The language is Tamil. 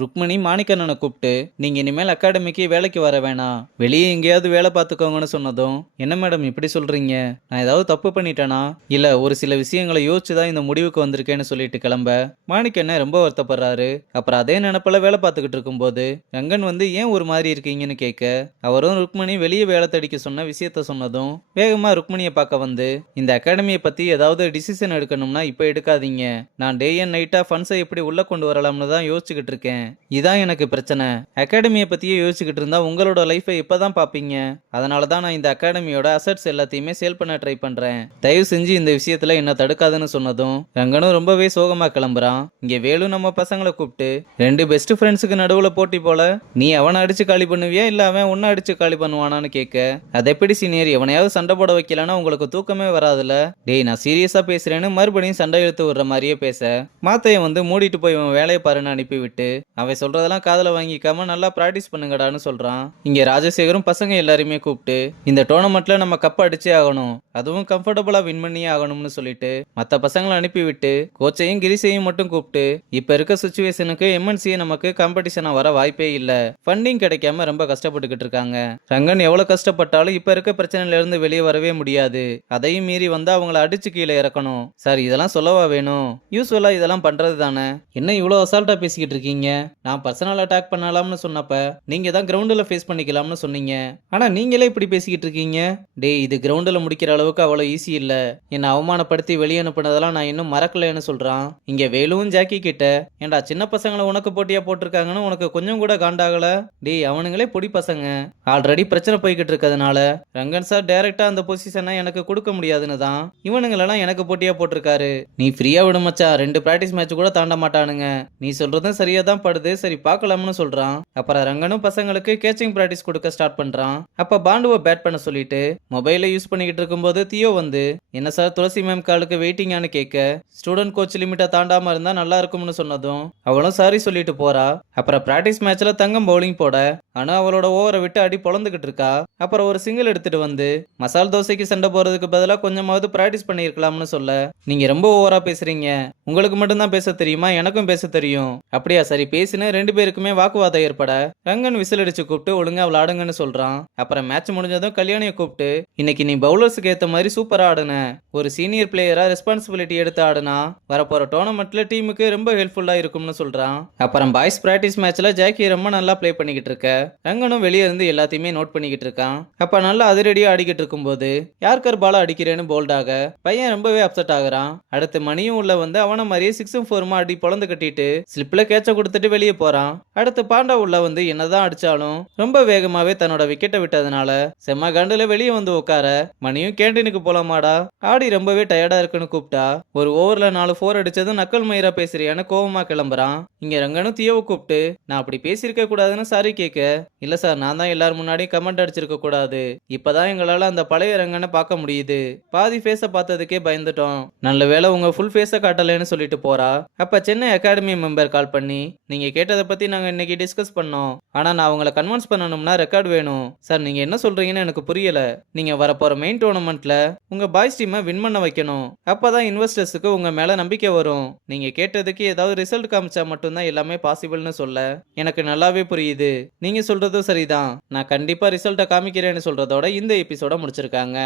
ருக்மணி மாணிக்கண்ணனை கூப்பிட்டு, நீங்க இனிமேல் அகாடமிக்கு வேலைக்கு வர வேணாம், வெளியே எங்கேயாவது வேலை பார்த்துக்கோங்கன்னு சொன்னதும், என்ன மேடம் இப்படி சொல்றீங்க, நான் ஏதாவது தப்பு பண்ணிட்டேனா, இல்ல ஒரு சில விஷயங்களை யோசிச்சு தான் இந்த முடிவுக்கு வந்திருக்கேன்னு சொல்லிட்டு கிளம்ப மாணிக்கண்ணன் ரொம்ப வருத்தப்படுறாரு. அப்புறம் அதே நினைப்புல வேலை பார்த்துக்கிட்டு இருக்கும்போது ரங்கன் வந்து ஏன் ஒரு மாதிரி இருக்கீங்கன்னு கேட்க, அவரும் ருக்மணி வெளியே வேலை தேடிக்க சொன்ன விஷயத்த சொன்னதும் வேகமா ருக்மணியை பார்க்க வந்து, இந்த அகாடமியை பத்தி ஏதாவது டிசிஷன் எடுக்கணும்னா இப்ப எடுக்காதீங்க, நான் டே அண்ட் நைட்டா ஃபண்ட்ஸை எப்படி உள்ள கொண்டு வரலாம்னு தான் யோசிச்சுக்கிட்டு இருக்கேன், இதான் எனக்கு பிரச்சனை, அகாடமியை பத்தியே யோசிச்சுக்கிட்டு இருந்தா உங்களோட லைஃபை இப்பதான் பாப்பீங்க, அதனால தான் நான் இந்த அகாடமியோட அசட்ஸ் எல்லாத்தையுமே சேல் பண்ண ட்ரை பண்றேன், தயவு செஞ்சு இந்த விஷயத்துல என்ன தடுக்காதுன்னு சொன்னதும் ரங்கனும் ரொம்பவே சோகமா கிளம்புறான். இங்க வேலு நம்ம பசங்களை கூப்பிட்டு, ரெண்டு பெஸ்ட் ஃப்ரெண்ட்ஸுக்கு நடுவுல போட்டி போல நீ அவனை அடிச்சு காலி பண்ணுவியா இல்ல அவன் உன்னை அடிச்சு காலி பண்ணுவானான்னு கேட்க, அது எப்படி சீனியர், எவனையாவது சண்டை போட வைக்கலன்னா உங்களுக்கு தூக்கமே வராதுல, டேய் நான் சீரியஸா பேசுறேன்னு மறுபடியும் சண்டை இழுத்து விடுற மாதிரியே பேச, மாத்தைய வந்து மூடிட்டு போய் இவன் வேலையை பாருன்னு அனுப்பிவிட்டு அவன் சொல்றதெல்லாம் காதுல வாங்கிக்காம நல்லா பிராக்டிஸ் பண்ணுங்கடான்னு சொல்றான். இங்க ராஜசேகரும் பசங்க எல்லாருமே கூப்பிட்டு, இந்த டோர்னமெண்ட்ல நம்ம கப் அடிச்சே ஆகணும், அதுவும் கம்ஃபர்டபுளா வின் பண்ணியே ஆகணும்னு சொல்லிட்டு மத்த பசங்களை அனுப்பிவிட்டு கோச்சையும் கிரிசையும் மட்டும் கூப்பிட்டு, இப்ப இருக்க சுச்சுவேஷனுக்கு எம்என்சியை நமக்கு காம்படிஷனா வர வாய்ப்பே இல்ல, ஃபண்டிங் கிடைக்காம ரொம்ப கஷ்டப்பட்டுக்கிட்டு இருக்காங்க, ரங்கன் எவ்வளவு கஷ்டப்பட்டாலும் இப்ப இருக்க பிரச்சனையில இருந்து வெளியே வரவே முடியாது, அதையும் மீறி வந்து அவங்கள அடிச்சு கீழே இறக்கணும், சார் இதெல்லாம் சொல்லவா வேணும், யூஸ்வலா இதெல்லாம் பண்றது தானே, என்ன இவ்வளவு அசால்ட்டா பேசிக்கிட்டு இருக்கீங்க, நான் பர்சனல் அட்டாக் பண்ணலாம்னு சொன்னப்ப நீங்க தான் கிரவுண்டில் ஃபேஸ் பண்ணிக்கலாம்னு சொன்னீங்க, ஆனா நீங்களே இப்படி பேசிக்கிட்டு இருக்கீங்க, டேய் இது கிரவுண்டில் முடிக்கிற அளவுக்கு அவ்வளவு ஈஸி இல்ல, என்னை அவமானப்படுத்தி வெளியே அனுப்புனதெல்லாம் நான் இன்னும் மறக்கலன்னு சொல்றான். இங்க வேலுவும் ஜாக்கி கிட்ட, ஏண்டா சின்ன பசங்களை உனக்கு போட்டியா போட்டிருக்காங்கன்னு உனக்கு கொஞ்சம் கூட காண்டாகல, டேய் அவனுங்களே பொடி பசங்க, ஆல்ரெடி பிரச்சனை போய்கிட்டு இருக்கிறதுனால ரங்கன் சார் டைரக்டா அந்த பொசிஷனை எனக்கு கொடுக்க முடியாதுன்னு தான் இவனுங்களெல்லாம் எனக்கு போட்டியா போட்டிருக்காரு, நீ ஃப்ரீயா விட மச்சான், ரெண்டு பிராக்டிஸ் மேட்ச் கூட தாண்ட மாட்டானுங்க, நீ சொல்றதும் சரியா தான் படுது, சரி பார்க்கலாம்னு சொல்றான். அப்புறம் ரங்கனும் பசங்களுக்கு கேச்சிங் பிராக்டிஸ் கொடுக்க ஸ்டார்ட் பண்றான். அப்ப பாண்டுவை பேட் பண்ண சொல்லிட்டு மொபைலை யூஸ் பண்ணிக்கிட்டு இருக்கும்போது தியோ வந்து, என்ன சார் துளசி மேம் காலுக்கு வெயிட்டிங்கானு கேட்க, ஸ்டூடெண்ட் கோச் லிமிட்டை தாண்டாம இருந்தா நல்லா இருக்கும்னு சொன்னதும் அவளும் சாரி சொல்லிட்டு போறா. அப்புறம் பிராக்டிஸ் மேட்ச்ல தங்கம் பவுலிங் போட ஆனா அவளோட ஓவரை விட்டு அடி பொழந்துகிட்டு இருக்கா. அப்புறம் ஒரு சிங்கிள் எடுத்துட்டு வந்து மசால் தோசைக்கு சண்டை போறதுக்கு பதிலா கொஞ்சமாவது பிராக்டிஸ் பண்ணிருக்கலாம்னு சொல்ல, நீங்க ரொம்ப ஓவரா பேசுறீங்க, உங்களுக்கு மட்டும்தான் பேச தெரியுமா, எனக்கும் பேச தெரியும், அப்படியா சரி பேசுன்னு ரெண்டு பேருக்குமே வாக்குவாதம் ஏற்பட ரங்கன் விசில் அடிச்சு கூப்பிட்டு ஒழுங்கா விளையாடுங்கன்னு சொல்றான். அப்புறம் மேட்ச் முடிஞ்சதும் கல்யாணியை கூப்பிட்டு, இன்னைக்கு நீ பவுலர்ஸுக்கு ஏத்த மாதிரி சூப்பரா ஆடுன, ஒரு சீனியர் பிளேயரா ரெஸ்பான்சிபிலிட்டி எடுத்து ஆடுனா வரப்போற டோர்னமெண்ட்ல டீமுக்கு ரொம்ப ஹெல்ப்ஃபுல்லா இருக்கும்னு சொல்றான். அப்புறம் பாய்ஸ் பிராக்டிஸ் மேட்ச்ல ஜாக்கி ரொம்ப நல்லா பிளே பண்ணிக்கிட்டு இருக்க, ரங்கனும் வெளியே இருந்து எல்லாத்தையுமே நோட் பண்ணிக்கிட்டு இருக்கான். அப்ப நல்லா அதிரடியா ஆடிக்கிட்டு இருக்கும்போது யார்கர் பால அடிக்கிறேன்னு போல்டாக பையன் ரொம்பவே அப்செட் ஆகுறான். அடுத்து மணியும் உள்ள வந்து அவன மாதிரியே 6 4 அடி பொழந்து கட்டிட்டு ஸ்லிப்ல கேட்ச கொடுத்துட்டு வெளியே போறான். அடுத்து பாண்டா உள்ள வந்து என்னதான் அடிச்சாலும் ரொம்ப வேகமாவே தன்னோட விக்கெட்டை விட்டதுனால செம்ம கண்டுல வெளியே வந்து உட்கார, மணியும் கேண்டீனுக்கு போலாமாடா, ஆடி ரொம்பவே டயர்டா இருக்குன்னு கூப்பிட்டா, ஒரு ஓவர்ல 4 4 அடிச்சதும் நக்கல் மயிரா பேசுறியான்னு கோவமா கிளம்புறான். இங்க ரங்கனும் தியோவை கூப்பிட்டு, நான் அப்படி பேசியிருக்க கூடாதுன்னு சாரி கேட்க, இல்ல சார் நான் தான் எல்லாரும் முன்னாடியும் கமெண்ட் அடிச்சிருக்க கூடாது, இப்பதான் எங்களால அந்த பழைய ரங்கனை பார்க்க முடியுது, பாதி ஃபேஸ பார்த்ததுக்கே பயந்துட்டோம், நல்ல வேளை உங்க ஃபுல் ஃபேஸ காட்டலன்னு சொல்லிட்டு போறா. அப்ப சென்னை அகாடமி மெம்பர் கால் பண்ணி, நீங்க கேட்டதை பத்தி நாங்க இன்னைக்கு டிஸ்கஸ் பண்ணோம், ஆனா நான் அவங்களை கன்வின்ஸ் பண்ணணும்னா ரெக்கார்ட் வேணும் சார், நீங்க என்ன சொல்றீங்கன்னு எனக்கு புரியல, நீங்க வரப்போற மெயின் டோர்னமெண்ட்ல உங்க பாய்ஸ் டீமை வின் பண்ண வைக்கணும், அப்பதான் இன்வெஸ்டர்ஸுக்கு உங்க மேல நம்பிக்கை வரும், நீங்க கேட்டதுக்கு ஏதாவது ரிசல்ட் காமிச்சா மட்டும்தான் எல்லாமே பாசிபிள்னு சொல்ல, எனக்கு நல்லாவே புரியுது, நீங்க சொல்றதும் சரிதான், நான் கண்டிப்பா ரிசல்ட்டை காமிக்கிறேன்னு சொல்றதோட இந்த எபிசோட முடிச்சிருக்காங்க.